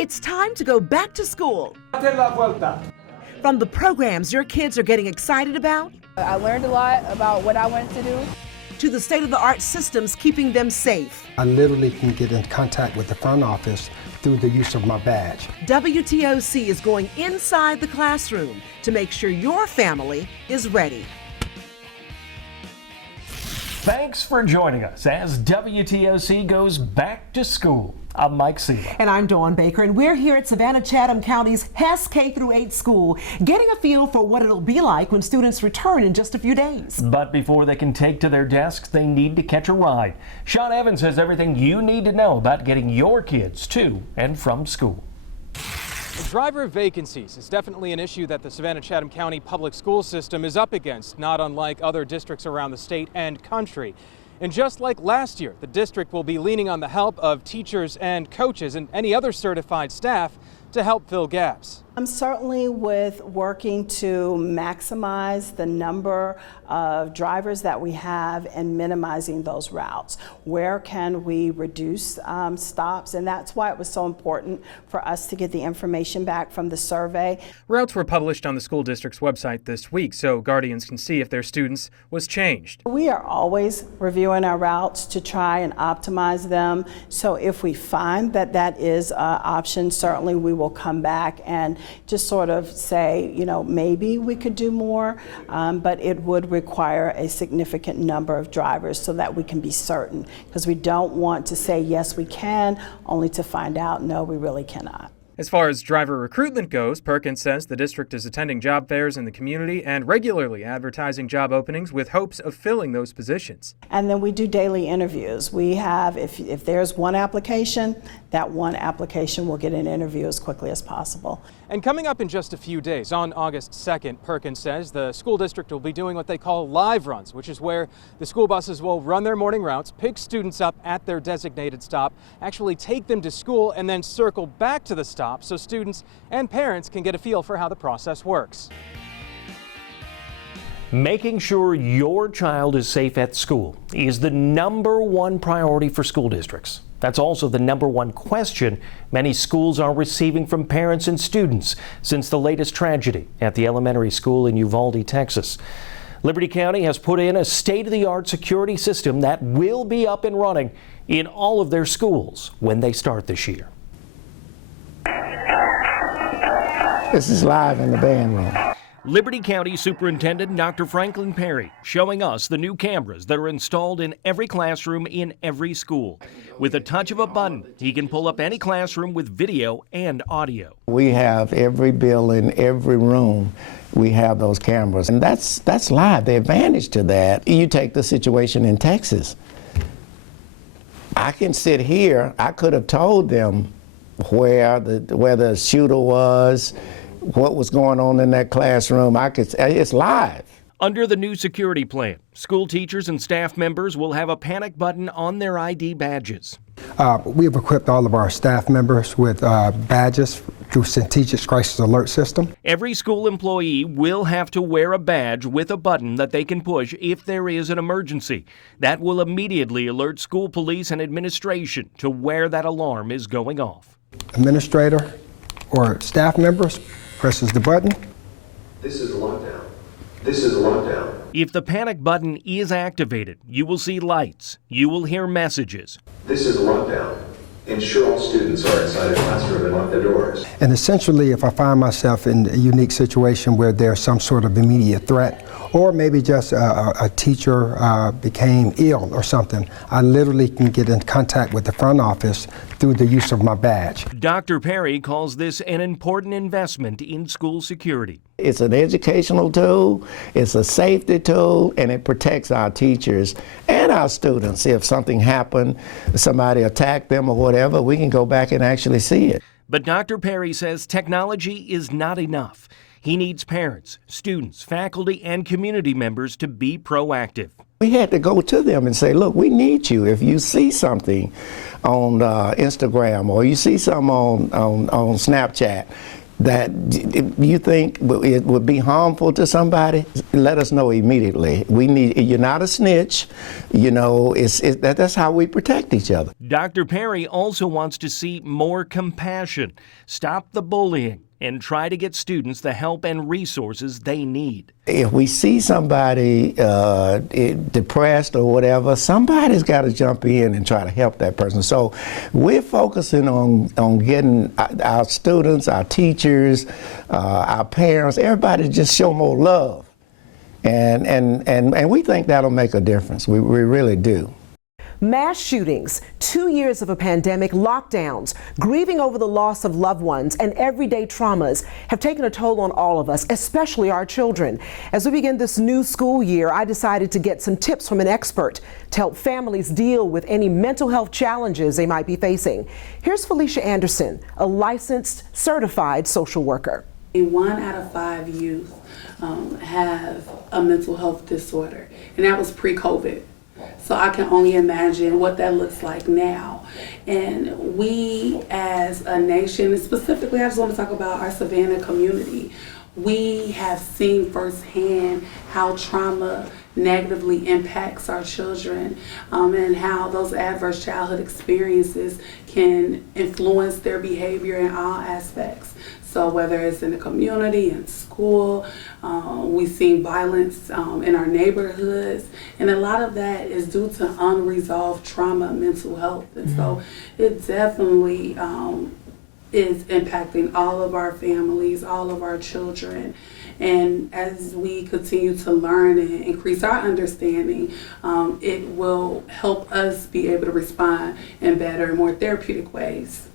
It's time to go back to school. From the programs your kids are getting excited about, I learned a lot about what I wanted to do, to the state-of-the-art systems keeping them safe. I literally can get in contact with the front office through the use of my badge. WTOC is going inside the classroom to make sure your family is ready. Thanks for joining us as WTOC goes back to school. I'm Mike Seela. And I'm Dawn Baker, and we're here at Savannah-Chatham County's Hess K-8 school, getting a feel for what it'll be like when students return in just a few days. But before they can take to their desks, they need to catch a ride. Sean Evans has everything you need to know about getting your kids to and from school. Driver vacancies is definitely an issue that the Savannah-Chatham County public school system is up against, not unlike other districts around the state and country. And just like last year, the district will be leaning on the help of teachers and coaches and any other certified staff to help fill gaps. I'm certainly with working to maximize the number of drivers that we have and minimizing those routes. Where can we reduce stops? And that's why it was so important for us to get the information back from the survey. Routes were published on the school district's website this week so guardians can see if their students was changed. We are always reviewing our routes to try and optimize them. So if we find that that is an option, certainly we will come back and just sort of say, you know, maybe we could do more, but it would require a significant number of drivers so that we can be certain, because we don't want to say yes we can only to find out no we really cannot. As far as driver recruitment goes, Perkins says the district is attending job fairs in the community and regularly advertising job openings with hopes of filling those positions. And then we do daily interviews. We have, if there's one application, that one application will get an interview as quickly as possible. And coming up in just a few days, on August 2nd, Perkins says the school district will be doing what they call live runs, which is where the school buses will run their morning routes, pick students up at their designated stop, actually take them to school, and then circle back to the stop so students and parents can get a feel for how the process works. Making sure your child is safe at school is the #1 priority for school districts. That's also the #1 question many schools are receiving from parents and students since the latest tragedy at the elementary school in Uvalde, Texas. Liberty County has put in a state-of-the-art security system that will be up and running in all of their schools when they start this year. This is live in the band room. Liberty County Superintendent Dr. Franklin Perry showing us the new cameras that are installed in every classroom in every school. With a touch of a button, he can pull up any classroom with video and audio. We have every building, every room, we have those cameras. And that's live. The advantage to that, you take the situation in Texas. I can sit here, I could have told them where the shooter was, what was going on in that classroom. It's live. Under the new security plan, school teachers and staff members will have a panic button on their ID badges. We have equipped all of our staff members with badges through Centegic's Crisis Alert System. Every school employee will have to wear a badge with a button that they can push if there is an emergency. That will immediately alert school police and administration to where that alarm is going off. Administrator or staff members presses the button. This is a lockdown. This is a lockdown. If the panic button is activated, you will see lights. You will hear messages. This is a lockdown. Ensure all students are inside a classroom and lock their doors. And essentially, if I find myself in a unique situation where there's some sort of immediate threat, or maybe just a teacher became ill or something, I literally can get in contact with the front office through the use of my badge. Dr. Perry calls this an important investment in school security. It's an educational tool, it's a safety tool, and it protects our teachers and our students. If something happened, somebody attacked them or whatever, we can go back and actually see it. But Dr. Perry says technology is not enough. He needs parents, students, faculty, and community members to be proactive. We had to go to them and say, look, we need you. If you see something on Instagram or you see something on Snapchat, that you think it would be harmful to somebody, let us know immediately. You're not a snitch, you know, that's how we protect each other. Dr. Perry also wants to see more compassion, stop the bullying, and try to get students the help and resources they need. If we see somebody depressed or whatever, somebody's got to jump in and try to help that person. So we're focusing on getting our students, our teachers, our parents, everybody to just show more love. And we think that'll make a difference. We really do. Mass shootings, 2 years of a pandemic, lockdowns, grieving over the loss of loved ones, and everyday traumas have taken a toll on all of us, especially our children. As we begin this new school year, I decided to get some tips from an expert to help families deal with any mental health challenges they might be facing. Here's Felicia Anderson, a licensed, certified social worker. 1 out of 5 youth have a mental health disorder, and that was pre-COVID. So I can only imagine what that looks like now. And we as a nation, and specifically I just want to talk about our Savannah community, we have seen firsthand how trauma negatively impacts our children, and how those adverse childhood experiences can influence their behavior in all aspects. So whether it's in the community, in school, we've seen violence in our neighborhoods, and a lot of that is due to unresolved trauma, mental health. And so it definitely is impacting all of our families, all of our children. And as we continue to learn and increase our understanding, it will help us be able to respond in better and more therapeutic ways.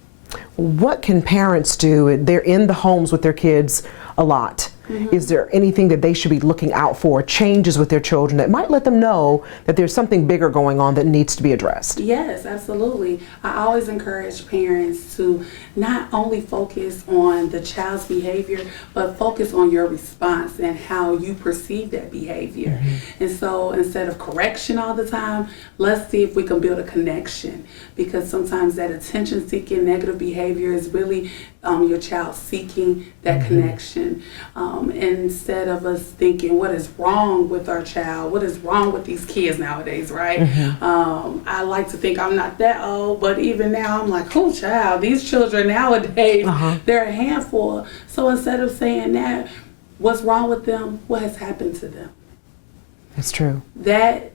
What can parents do? They're in the homes with their kids a lot. Is there anything that they should be looking out for, changes with their children that might let them know that there's something bigger going on that needs to be addressed? Yes, absolutely. I always encourage parents to not only focus on the child's behavior, but focus on your response and how you perceive that behavior. And so instead of correction all the time, let's see if we can build a connection, because sometimes that attention-seeking negative behavior is really your child seeking that connection. Instead of us thinking what is wrong with our child, what is wrong with these kids nowadays, right? I like to think I'm not that old, but even now I'm like, oh child, these children nowadays, they're a handful. So instead of saying that, what's wrong with them, what has happened to them? That's true. That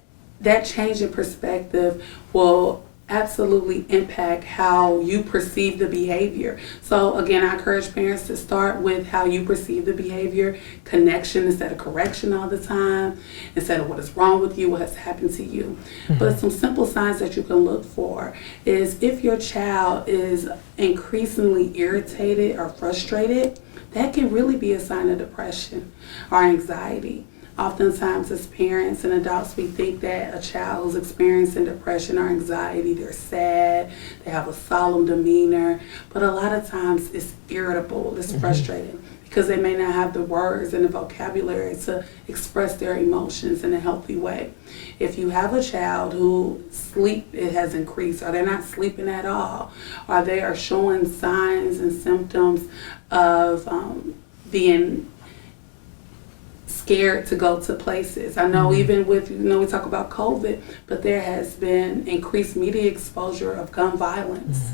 change in perspective will absolutely impact how you perceive the behavior. So again, I encourage parents to start with how you perceive the behavior, connection instead of correction all the time, instead of what is wrong with you, what has happened to you. But some simple signs that you can look for is if your child is increasingly irritated or frustrated, that can really be a sign of depression or anxiety. Oftentimes as parents and adults, we think that a child who's experiencing depression or anxiety, they're sad, they have a solemn demeanor, but a lot of times it's irritable, it's frustrating, because they may not have the words and the vocabulary to express their emotions in a healthy way. If you have a child who sleep it has increased, or they're not sleeping at all, or they are showing signs and symptoms of being scared to go to places. I know even with, we talk about COVID, but there has been increased media exposure of gun violence.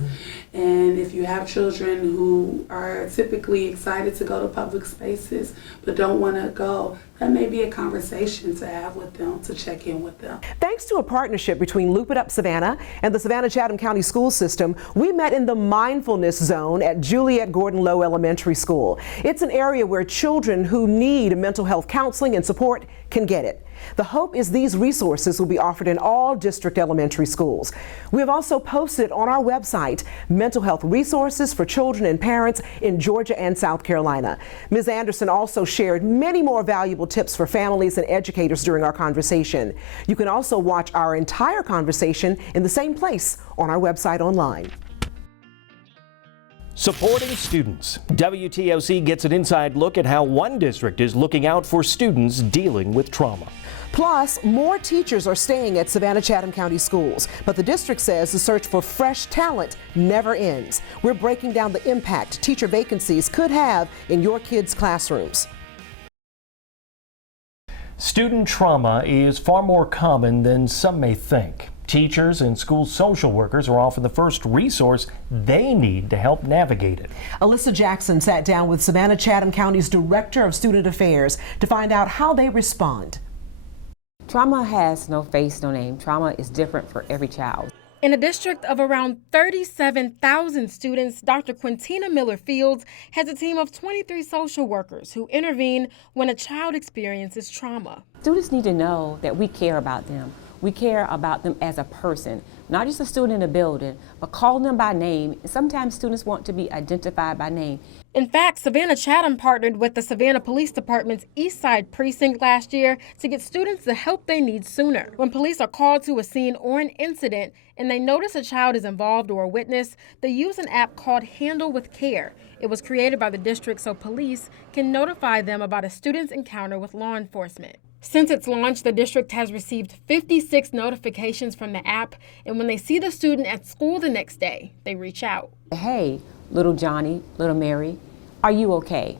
And if you have children who are typically excited to go to public spaces but don't want to go, that may be a conversation to have with them, to check in with them. Thanks to a partnership between Loop It Up Savannah and the Savannah-Chatham County School System, we met in the mindfulness zone at Juliet Gordon Low Elementary School. It's an area where children who need mental health counseling and support can get it. The hope is these resources will be offered in all district elementary schools. We have also posted on our website mental health resources for children and parents in Georgia and South Carolina. Ms. Anderson also shared many more valuable tips for families and educators during our conversation. You can also watch our entire conversation in the same place on our website online. Supporting students. WTOC gets an inside look at how one district is looking out for students dealing with trauma. Plus, more teachers are staying at Savannah Chatham County schools, but the district says the search for fresh talent never ends. We're breaking down the impact teacher vacancies could have in your kids' classrooms. Student trauma is far more common than some may think. Teachers and school social workers are often the first resource they need to help navigate it. Alyssa Jackson sat down with Savannah Chatham County's Director of Student Affairs to find out how they respond. Trauma has no face, no name. Trauma is different for every child. In a district of around 37,000 students, Dr. Quintina Miller-Fields has a team of 23 social workers who intervene when a child experiences trauma. Students need to know that we care about them. We care about them as a person, not just a student in a building, but call them by name. Sometimes students want to be identified by name. In fact, Savannah Chatham partnered with the Savannah Police Department's East Side Precinct last year to get students the help they need sooner. When police are called to a scene or an incident and they notice a child is involved or a witness, they use an app called Handle with Care. It was created by the district so police can notify them about a student's encounter with law enforcement. Since its launch, the district has received 56 notifications from the app, and when they see the student at school the next day, they reach out. Hey, little Johnny, little Mary, are you okay?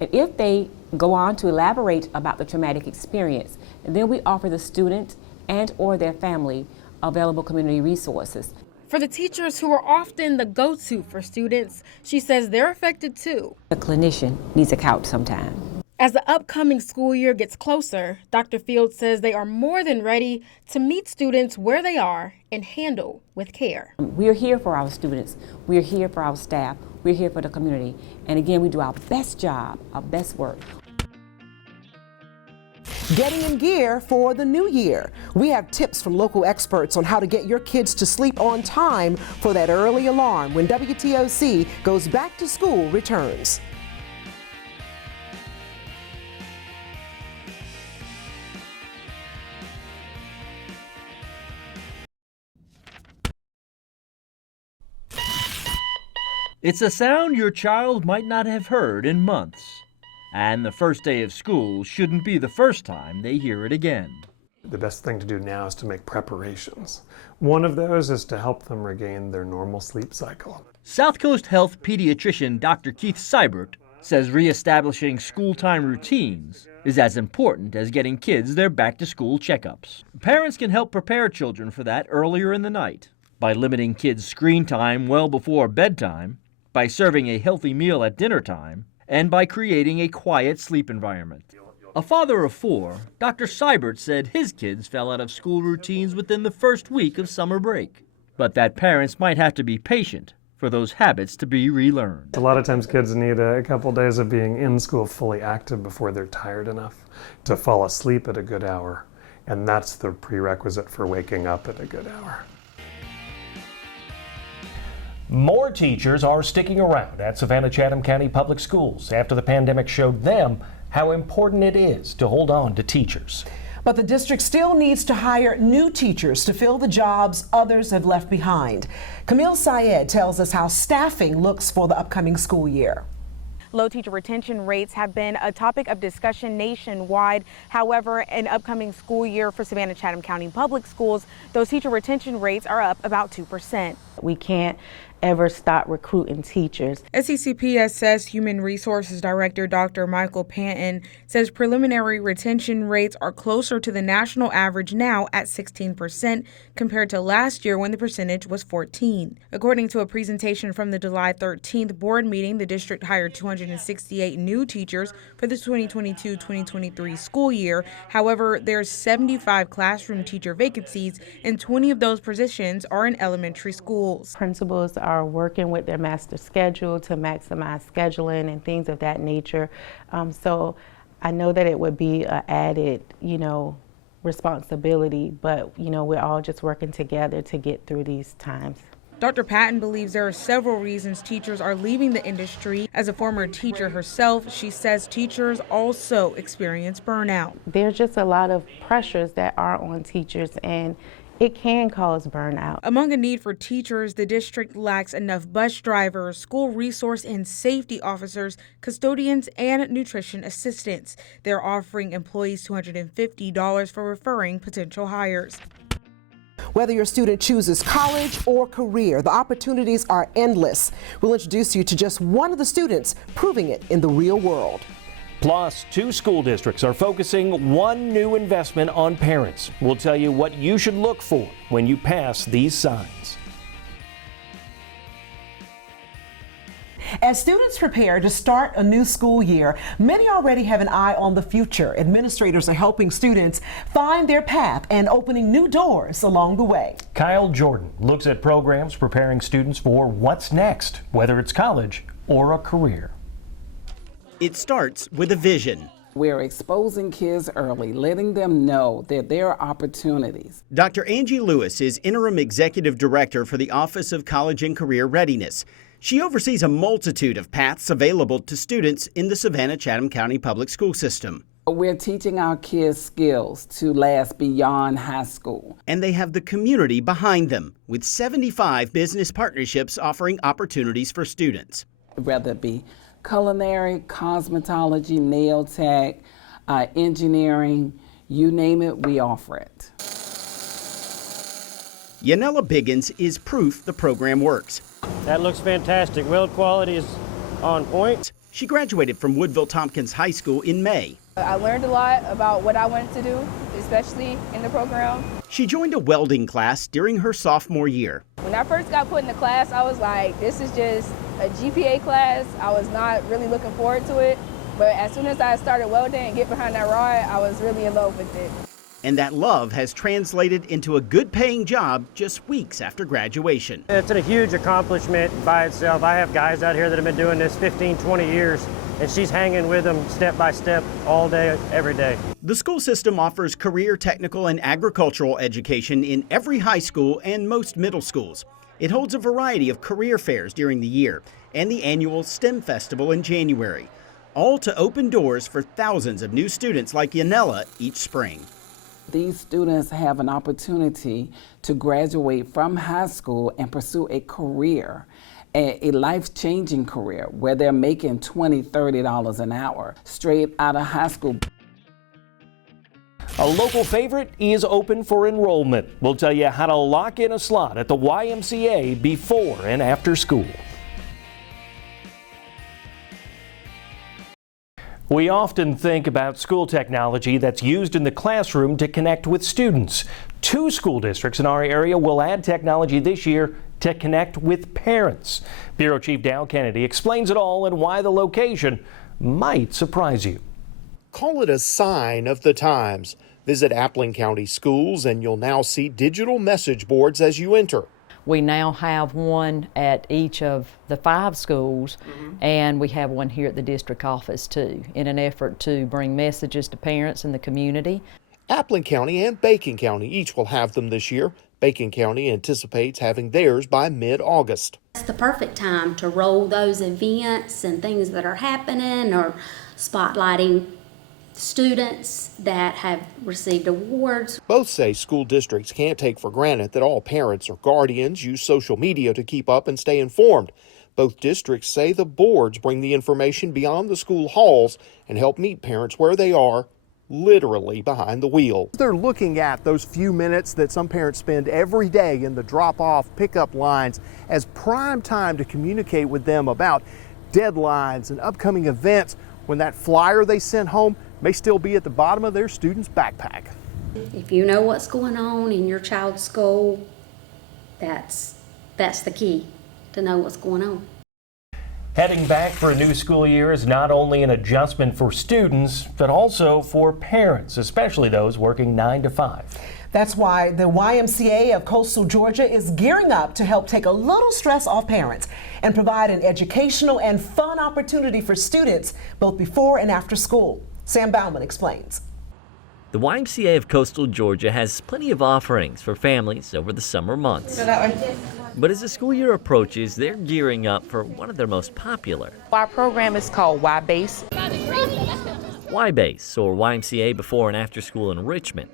And if they go on to elaborate about the traumatic experience, and then we offer the student and or their family available community resources. For the teachers who are often the go-to for students, she says they're affected too. A clinician needs a couch sometime. As the upcoming school year gets closer, Dr. Fields says they are more than ready to meet students where they are and handle with care. We are here for our students. We are here for our staff. We're here for the community. And again, we do our best job, our best work. Getting in gear for the new year. We have tips from local experts on how to get your kids to sleep on time for that early alarm when WTOC Goes Back to School returns. It's a sound your child might not have heard in months, and the first day of school shouldn't be the first time they hear it again. The best thing to do now is to make preparations. One of those is to help them regain their normal sleep cycle. South Coast Health pediatrician Dr. Keith Seibert says reestablishing school-time routines is as important as getting kids their back-to-school checkups. Parents can help prepare children for that earlier in the night by limiting kids' screen time well before bedtime, by serving a healthy meal at dinner time, and by creating a quiet sleep environment. A father of 4, Dr. Seibert said his kids fell out of school routines within the first week of summer break, but that parents might have to be patient for those habits to be relearned. A lot of times kids need a couple days of being in school fully active before they're tired enough to fall asleep at a good hour, and that's the prerequisite for waking up at a good hour. More teachers are sticking around at Savannah Chatham County Public Schools after the pandemic showed them how important it is to hold on to teachers. But the district still needs to hire new teachers to fill the jobs others have left behind. Camille Syed tells us how staffing looks for the upcoming school year. Low teacher retention rates have been a topic of discussion nationwide. However, in upcoming school year for Savannah Chatham County Public Schools, those teacher retention rates are up about 2%. We can't ever stop recruiting teachers. SCCPSS Human Resources Director Dr. Michael Panton says preliminary retention rates are closer to the national average now at 16% compared to last year when the percentage was 14%. According to a presentation from the July 13th board meeting, the district hired 268 new teachers for the 2022-2023 school year. However, there's 75 classroom teacher vacancies, and 20 of those positions are in elementary schools. Principals are working with their master schedule to maximize scheduling and things of that nature. So I know that it would be an added, responsibility, but, we're all just working together to get through these times. Dr. Patton believes there are several reasons teachers are leaving the industry. As a former teacher herself, she says teachers also experience burnout. There's just a lot of pressures that are on teachers, and it can cause burnout. Among a need for teachers, the district lacks enough bus drivers, school resource and safety officers, custodians, and nutrition assistants. They're offering employees $250 for referring potential hires. Whether your student chooses college or career, the opportunities are endless. We'll introduce you to just one of the students proving it in the real world. Plus, 2 school districts are focusing one new investment on parents. We'll tell you what you should look for when you pass these signs. As students prepare to start a new school year, many already have an eye on the future. Administrators are helping students find their path and opening new doors along the way. Kyle Jordan looks at programs preparing students for what's next, whether it's college or a career. It starts with a vision. We're exposing kids early, letting them know that there are opportunities. Dr. Angie Lewis is Interim Executive Director for the Office of College and Career Readiness. She oversees a multitude of paths available to students in the Savannah-Chatham County Public School System. We're teaching our kids skills to last beyond high school. And they have the community behind them, with 75 business partnerships offering opportunities for students. Whether it be culinary, cosmetology, nail tech, engineering, you name it, we offer it. Yanela Biggins is proof the program works. That looks fantastic. Weld quality is on point. She graduated from Woodville Tompkins High School in May. I learned a lot about what I wanted to do, especially in the program. She joined a welding class during her sophomore year. When I first got put in the class, I was like, this is just a GPA class. I was not really looking forward to it. But as soon as I started welding and get behind that rod, I was really in love with it. And that love has translated into a good-paying job just weeks after graduation. It's a huge accomplishment by itself. I have guys out here that have been doing this 15, 20 years, and she's hanging with them step by step all day, every day. The school system offers career, technical, and agricultural education in every high school and most middle schools. It holds a variety of career fairs during the year and the annual STEM Festival in January, all to open doors for thousands of new students like Yanela each spring. These students have an opportunity to graduate from high school and pursue a career, a life-changing career where they're making $20, $30 an hour straight out of high school. A local favorite is open for enrollment. We'll tell you how to lock in a slot at the YMCA before and after school. We often think about school technology that's used in the classroom to connect with students. 2 school districts in our area will add technology this year to connect with parents. Bureau Chief Dow Kennedy explains it all and why the location might surprise you. Call it a sign of the times. Visit Appling County Schools and you'll now see digital message boards as you enter. We now have one at each of the 5 schools, and we have one here at the district office too, in an effort to bring messages to parents in the community. Appling County and Bacon County each will have them this year. Bacon County anticipates having theirs by mid-August. It's the perfect time to roll those events and things that are happening, or spotlighting students that have received awards. Both say school districts can't take for granted that all parents or guardians use social media to keep up and stay informed. Both districts say the boards bring the information beyond the school halls and help meet parents where they are, literally behind the wheel. They're looking at those few minutes that some parents spend every day in the drop-off pickup lines as prime time to communicate with them about deadlines and upcoming events when that flyer they sent home may still be at the bottom of their student's backpack. If you know what's going on in your child's school, that's the key, to know what's going on. Heading back for a new school year is not only an adjustment for students, but also for parents, especially those working 9 to 5. That's why the YMCA of Coastal Georgia is gearing up to help take a little stress off parents and provide an educational and fun opportunity for students both before and after school. Sam Bauman explains. The YMCA of Coastal Georgia has plenty of offerings for families over the summer months. But as the school year approaches, they're gearing up for one of their most popular. Our program is called Y-Base. Y-Base, or YMCA Before and After School Enrichment.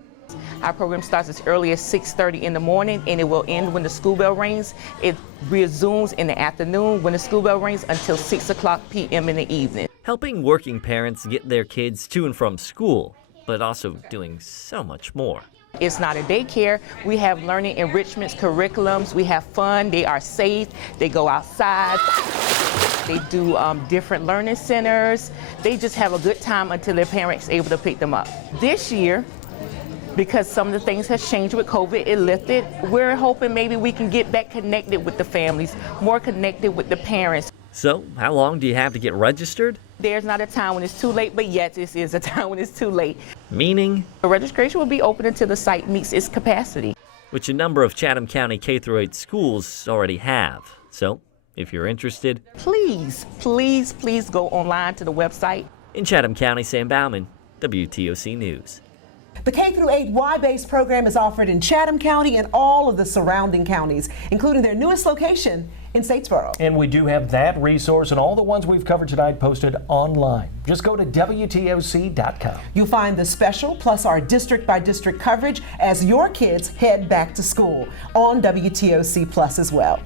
Our program starts as early as 6:30 in the morning, and it will end when the school bell rings. It resumes in the afternoon when the school bell rings until 6 o'clock p.m. in the evening. Helping working parents get their kids to and from school, but also doing so much more. It's not a daycare. We have learning enrichments, curriculums. We have fun. They are safe. They go outside. They do different learning centers. They just have a good time until their parents are able to pick them up. This year, because some of the things has changed with COVID, it lifted, we're hoping maybe we can get back connected with the families, more connected with the parents. So, how long do you have to get registered? There's not a time when it's too late, but yes, this is a time when it's too late. Meaning? The registration will be open until the site meets its capacity, which a number of Chatham County K-8 schools already have. So, if you're interested, please go online to the website. In Chatham County, Sam Bauman, WTOC News. The K-8 Y-based program is offered in Chatham County and all of the surrounding counties, including their newest location in Statesboro. And we do have that resource and all the ones we've covered tonight posted online. Just go to WTOC.com. You'll find the special plus our district-by-district coverage as your kids head back to school on WTOC Plus as well.